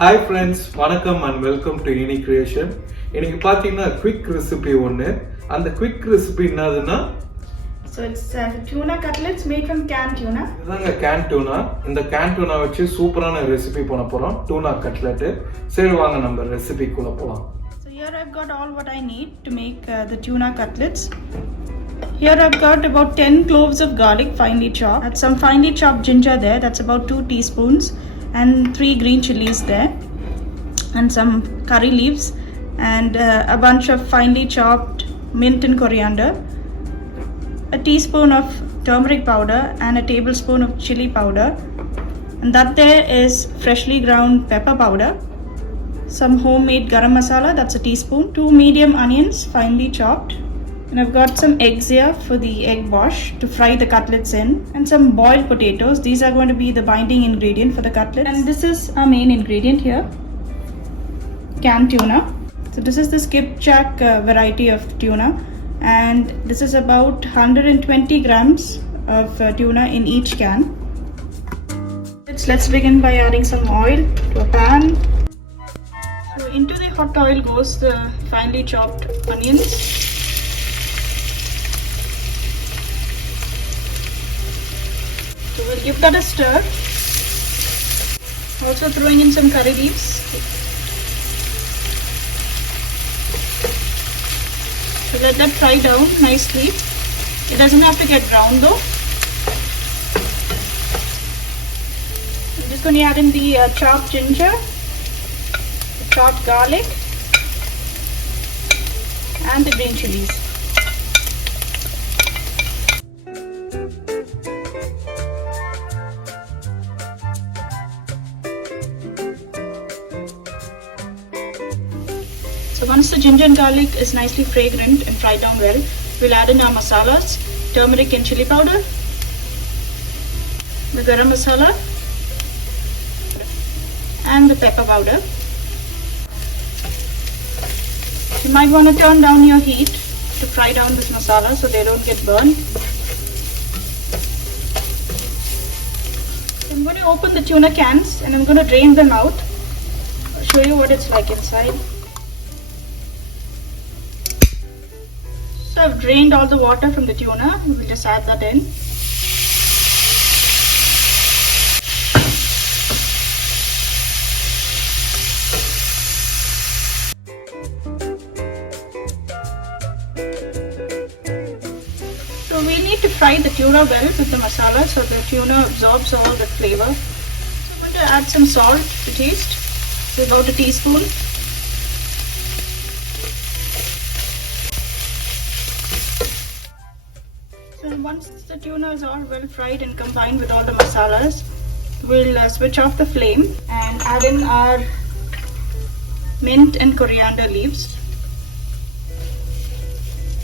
Hi friends, வணக்கம் and welcome to Uni Creation. இன்னைக்கு பாத்தீங்கன்னா quick recipe ஒன்னு. அந்த quick recipe என்னதுன்னா So it's tuna cutlets made from canned tuna. இதாங்க canned tuna. இந்த canned tuna வச்சு சூப்பரான ரெசிபி பண்ண போறோம். tuna cutlet. சரி வாங்க நம்ம ரெசிபிக்குள்ள போலாம். So here I've got all what I need to make the tuna cutlets. Here I've got about 10 cloves of garlic finely chopped. Add some finely chopped ginger there, that's about 2 teaspoons. And 3 green chilies there, and some curry leaves, and a bunch of finely chopped mint and coriander, a teaspoon of turmeric powder and a tablespoon of chili powder, and that there is freshly ground pepper powder, some homemade garam masala, that's a teaspoon, 2 medium onions finely chopped, and I've got some eggs here for the egg wash to fry the cutlets in, and some boiled potatoes. These are going to be the binding ingredient for the cutlets. And this is our main ingredient here, canned tuna. So this is the skipjack variety of tuna, and this is about 120 grams of tuna in each can. Let's begin by adding some oil to a pan. So into the hot oil goes the finely chopped onions. So we'll give that a stir. Also throwing in some curry leaves. So let that fry down nicely. It doesn't have to get brown though. I'm just going to add in the chopped ginger, the chopped garlic, and the green chilies. So once the ginger and garlic is nicely fragrant and fried down well, we'll add in our masalas, turmeric and chili powder, the garam masala, and the pepper powder. You might want to turn down your heat to fry down this masala so they don't get burned. I'm going to open the tuna cans and I'm going to drain them out. I'll show you what it's like inside. So I've drained all the water from the tuna. We'll just add that in. So we need to fry the tuna well with the masala so the tuna absorbs all the flavor. So I'm going to add some salt to taste. So about a teaspoon. So once the tuna is all well fried and combined with all the masalas, we'll switch off the flame and add in our mint and coriander leaves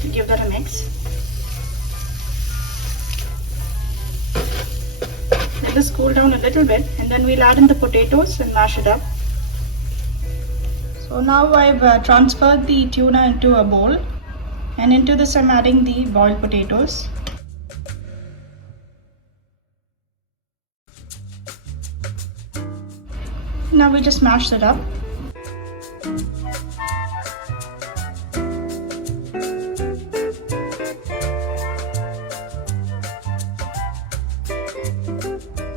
to give that a mix. Let this cool down a little bit and then we'll add in the potatoes and mash it up. So now I've transferred the tuna into a bowl, and into this I'm adding the boiled potatoes. Now we just mash that up.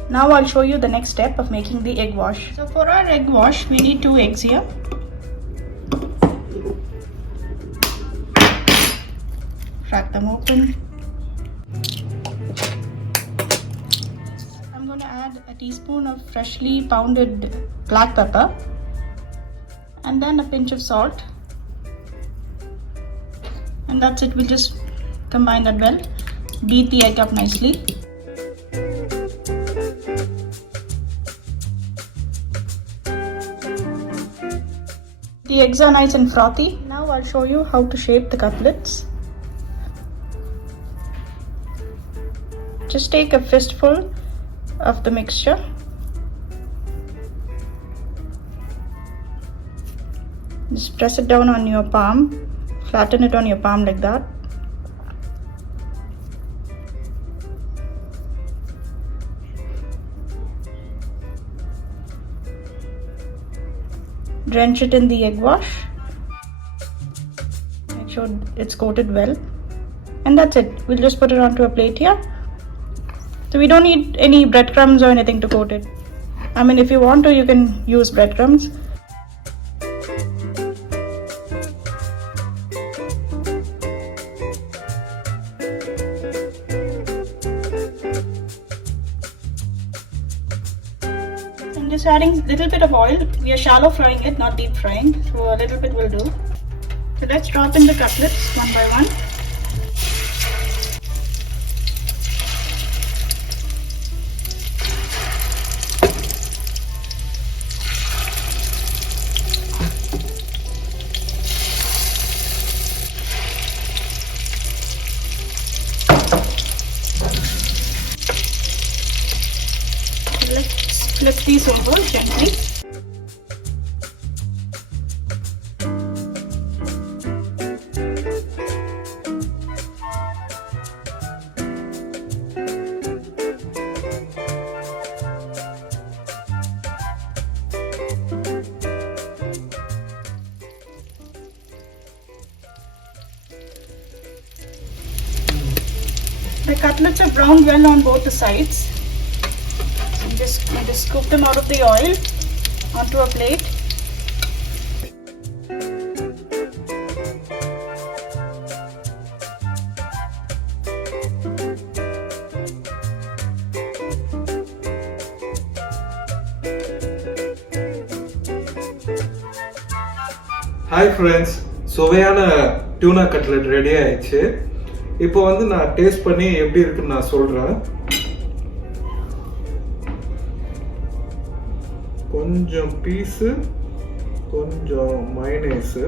Now I'll show you the next step of making the egg wash. So for our egg wash, we need 2 eggs here. Crack them open. I'm going to add a teaspoon of freshly pounded black pepper and then a pinch of salt, and that's it. We'll just combine that well, beat the egg up nicely. The eggs are nice and frothy. Now I'll show you how to shape the cutlets. Just take a fistful of the mixture. Just press it down on your palm, flatten it on your palm like that. drench it in the egg wash. Make sure it's coated well. And that's it. We'll just put it onto a plate here. So we don't need any breadcrumbs or anything to coat it. I mean, if you want to, you can use breadcrumbs. I'm just adding a little bit of oil. We are shallow frying it, not deep frying. So a little bit will do. So let's drop in the cutlets one by one. Let's flip these over gently. The cutlets are browned well on both the sides. I'm just going to scoop them out of the oil onto a plate. Hi friends, சுவையான tuna cutlet ready ஆயிடுச்சு. இப்போ வந்து நான் taste பண்ணி எப்படி இருக்குன்னு நான் சொல்றேன். கொஞ்சம் பீஸு, கொஞ்சம் மைனேஸு,